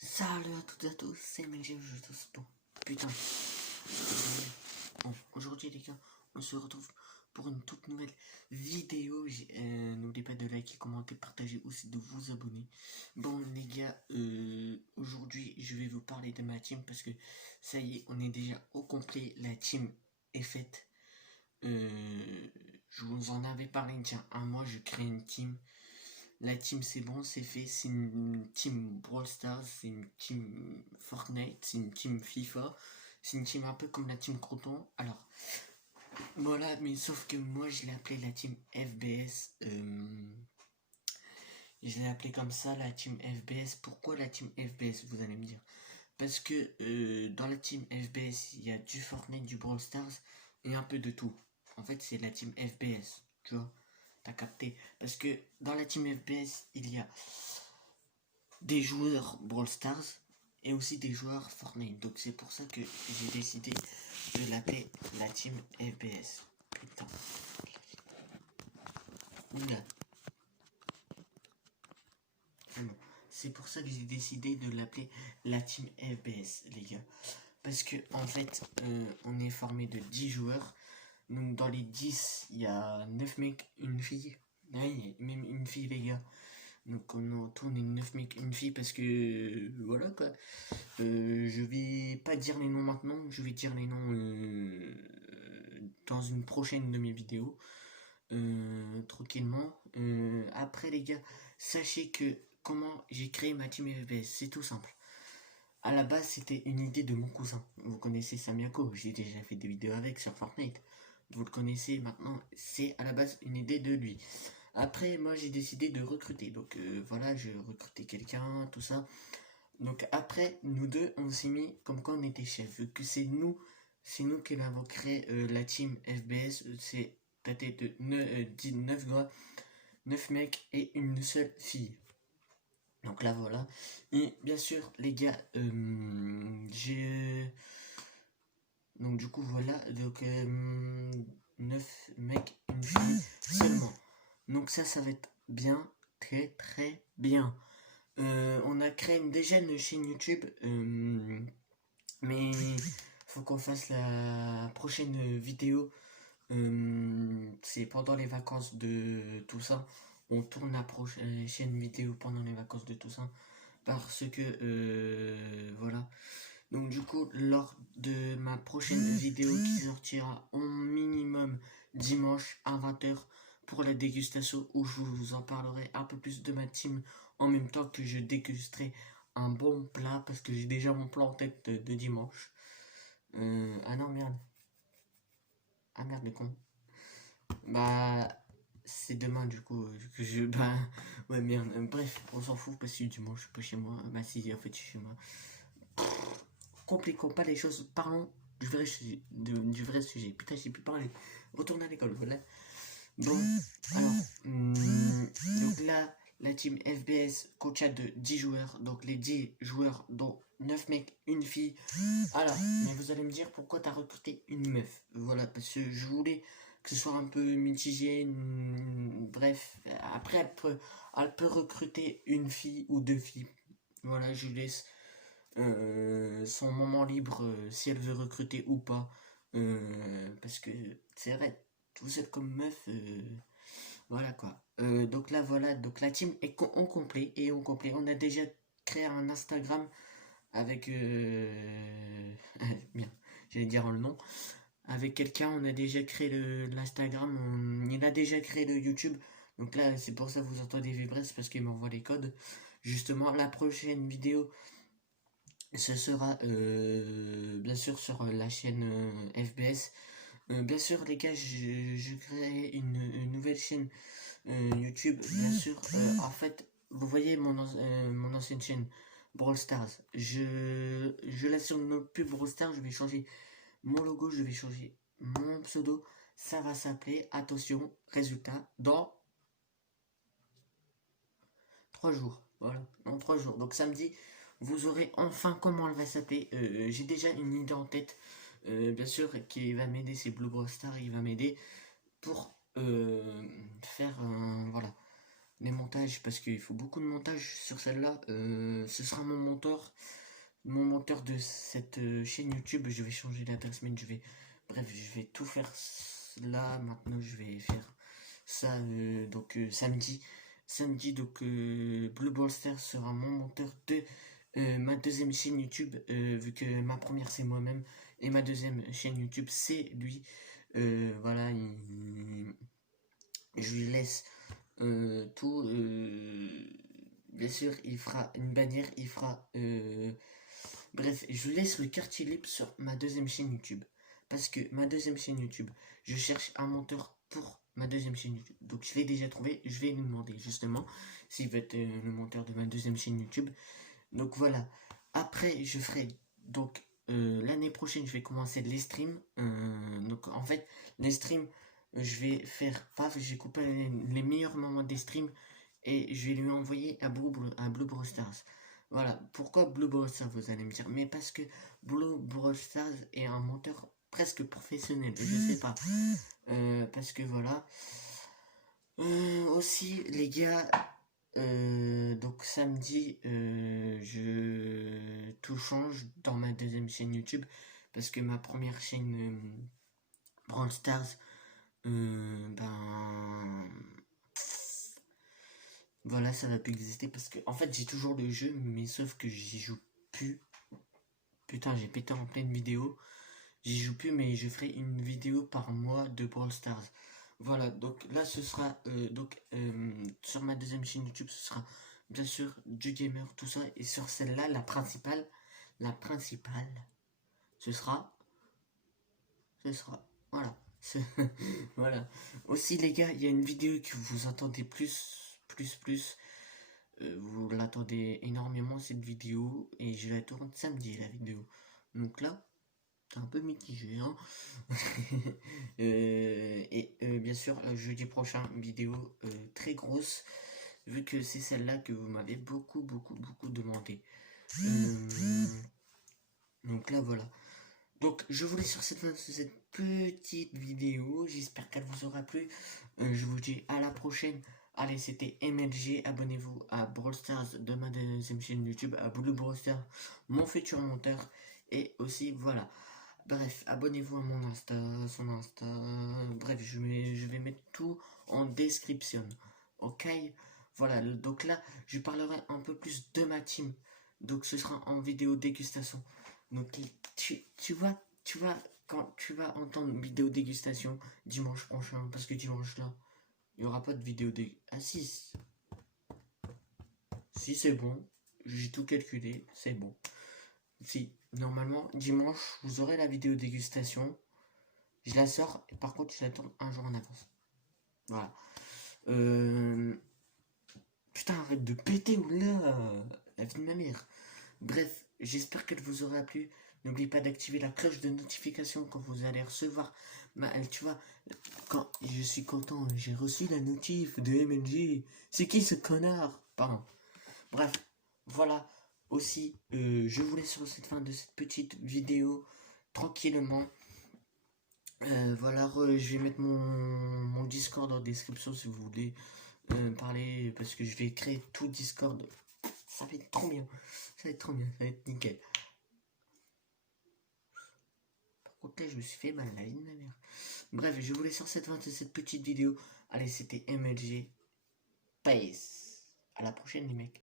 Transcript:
Salut à toutes et à tous, c'est MLG, je tous. Bon, putain. Bon, aujourd'hui les gars, on se retrouve pour une toute nouvelle vidéo. N'oubliez pas de liker, commenter, partager, aussi de vous abonner. Bon les gars, aujourd'hui je vais vous parler de ma team parce que ça y est, on est déjà au complet. La team est faite. Je vous en avais parlé il y a un mois, je crée une team. La team c'est bon, c'est fait, c'est une team Brawl Stars, c'est une team Fortnite, c'est une team FIFA, c'est une team un peu comme la team Croton. Alors, voilà, mais sauf que moi je l'ai appelée la team FBS. Je l'ai appelée comme ça, la team FBS. Pourquoi la team FBS, vous allez me dire? Parce que dans la team FBS, il y a du Fortnite, du Brawl Stars et un peu de tout. En fait, c'est la team FBS, tu vois. T'as capté? Parce que dans la team FBS, il y a des joueurs Brawl Stars et aussi des joueurs Fortnite. Donc c'est pour ça que j'ai décidé de l'appeler la team FBS. Putain. Oula. C'est pour ça que j'ai décidé de l'appeler la team FBS, les gars. Parce que en fait, on est formé de 10 joueurs. Donc dans les 10, il y a 9 mecs, une fille. Ouais, même une fille, les gars. Donc on tourne 9 mecs, une fille parce que voilà quoi. Je vais pas dire les noms maintenant, je vais dire les noms dans une prochaine de mes vidéos. Tranquillement. Après les gars, sachez que comment j'ai créé ma team FBS, c'est tout simple. À la base, c'était une idée de mon cousin. Vous connaissez Samiako, j'ai déjà fait des vidéos avec sur Fortnite. Vous le connaissez maintenant, c'est à la base une idée de lui. Après, moi j'ai décidé de recruter. Donc voilà, je recrutais quelqu'un, tout ça. Donc après, nous deux, on s'est mis comme quand on était chef. Vu que c'est nous qui avons créé la team FBS. C'est tâté de 9 gars, 9 mecs et une seule fille. Donc là voilà. Et bien sûr, les gars, j'ai... Donc du coup voilà, donc 9 mecs, une fille seulement. Donc ça va être bien, très très bien. On a créé déjà une chaîne YouTube, mais faut qu'on fasse la prochaine vidéo. C'est pendant les vacances de tout ça. On tourne la prochaine vidéo pendant les vacances de tout ça. Parce que, voilà. Donc du coup, lors de ma prochaine vidéo qui sortira au minimum dimanche à 20h pour la dégustation où je vous en parlerai un peu plus de ma team en même temps que je dégusterai un bon plat parce que j'ai déjà mon plat en tête de dimanche. Ah non, merde. Ah merde, le con. Bah, c'est demain du coup que je... Bah, ouais, merde. Bref, on s'en fout parce que dimanche je suis pas chez moi. Bah si, en fait, je suis chez moi. Compliquons pas les choses, parlons du vrai sujet. Du vrai sujet. Putain, j'ai plus parlé. Retourne à l'école, voilà. Bon, alors, donc là, la team FBS coacha de 10 joueurs. Donc les 10 joueurs, dont 9 mecs, une fille. Alors, mais vous allez me dire pourquoi t'as recruté une meuf. Voilà, parce que je voulais que ce soit un peu mitigé. Bref, après, elle peut recruter une fille ou deux filles. Voilà, je laisse son moment libre si elle veut recruter ou pas. Parce que c'est vrai, vous êtes comme meuf, voilà quoi. Donc là voilà, donc la team est en complet et au complet. On a déjà créé un Instagram avec bien, j'allais dire le nom. Avec quelqu'un, on a déjà créé l'Instagram, il a déjà créé le YouTube. Donc là, c'est pour ça que vous entendez vibrer, c'est parce qu'il m'envoie les codes. Justement, la prochaine vidéo, ce sera bien sûr sur la chaîne FBS. Bien sûr, les gars, je crée une nouvelle chaîne YouTube. Bien sûr, en fait, vous voyez mon ancienne chaîne Brawl Stars. Je la surnomme plus Brawl Stars. Je vais changer mon logo, je vais changer mon pseudo. Ça va s'appeler, attention, résultat, dans 3 jours. Voilà, dans 3 jours. Donc samedi, vous aurez enfin comment elle va s'appeler. J'ai déjà une idée en tête. Bien sûr, qui va m'aider, c'est Blue Brawl Star. Il va m'aider pour faire voilà. les montages, parce qu'il faut beaucoup de montage sur celle-là. Ce sera mon monteur de cette chaîne YouTube. Je vais changer l'adresse mail, bref, je vais tout faire là. Maintenant, je vais faire ça samedi. Donc Blue Ballster sera mon monteur de ma deuxième chaîne YouTube, vu que ma première c'est moi-même et ma deuxième chaîne YouTube c'est lui. Voilà, je lui laisse tout. Bien sûr, il fera une bannière, il fera. Bref, je lui laisse le quartier libre sur ma deuxième chaîne YouTube. Parce que ma deuxième chaîne YouTube, je cherche un monteur pour ma deuxième chaîne YouTube. Donc je l'ai déjà trouvé, je vais lui demander justement s'il veut être le monteur de ma deuxième chaîne YouTube. Donc voilà. Après, je ferai donc l'année prochaine, je vais commencer les streams. Donc en fait, les streams, je vais faire paf, j'ai coupé les meilleurs moments des streams et je vais lui envoyer à Blue Brawl Stars. Voilà. Pourquoi Blue Brawl Stars, vous allez me dire? Mais parce que Blue Brawl Stars est un monteur presque professionnel. Je sais pas. Parce que voilà. Aussi, les gars, donc samedi, tout change dans ma deuxième chaîne YouTube parce que ma première chaîne Brawl Stars, ben voilà, ça va plus exister parce que en fait j'ai toujours le jeu, mais sauf que j'y joue plus. Putain, j'ai pété en pleine vidéo. J'y joue plus, mais je ferai une vidéo par mois de Brawl Stars. Voilà, donc là ce sera sur ma deuxième chaîne YouTube, ce sera bien sûr du gamer, tout ça, et sur celle-là, la principale, ce sera, voilà, voilà. Aussi les gars, il y a une vidéo que vous entendez plus, vous l'attendez énormément cette vidéo, et je la tourne samedi la vidéo. Donc là, c'est un peu mitigé, hein. Bien sûr, jeudi prochain, vidéo très grosse, vu que c'est celle-là que vous m'avez beaucoup demandé. Donc là, voilà. Donc, je vous laisse sur cette petite vidéo. J'espère qu'elle vous aura plu. Je vous dis à la prochaine. Allez, c'était MLG. Abonnez-vous à Brawl Stars de ma deuxième chaîne YouTube, à Blue Brawl Stars, mon futur monteur. Et aussi, voilà. Bref, abonnez-vous à mon Insta, son Insta. Bref, je vais mettre tout en description. Ok? Voilà, donc là, je parlerai un peu plus de ma team. Donc ce sera en vidéo dégustation. Donc tu vois, quand tu vas entendre une vidéo dégustation dimanche prochain, parce que dimanche là, il n'y aura pas de vidéo dégustation. Ah si c'est bon, j'ai tout calculé, c'est bon. Si, normalement, dimanche, vous aurez la vidéo dégustation. Je la sors, et par contre, je la tourne un jour en avance. Voilà. Putain, arrête de péter, oula, la vie de ma mère. Bref, j'espère qu'elle vous aura plu. N'oubliez pas d'activer la cloche de notification quand vous allez recevoir tu vois, quand je suis content, j'ai reçu la notif de MNG. C'est qui ce connard? Pardon. Bref, voilà. Aussi, je vous laisse sur cette fin de cette petite vidéo tranquillement. Voilà, je vais mettre mon Discord en description si vous voulez parler, parce que je vais créer tout Discord. Ça va être trop bien. Ça va être trop bien, ça va être nickel. Par contre là, je me suis fait mal à la vie de ma mère. Bref, je vous laisse sur cette fin de cette petite vidéo. Allez, c'était MLG. Peace. À la prochaine les mecs.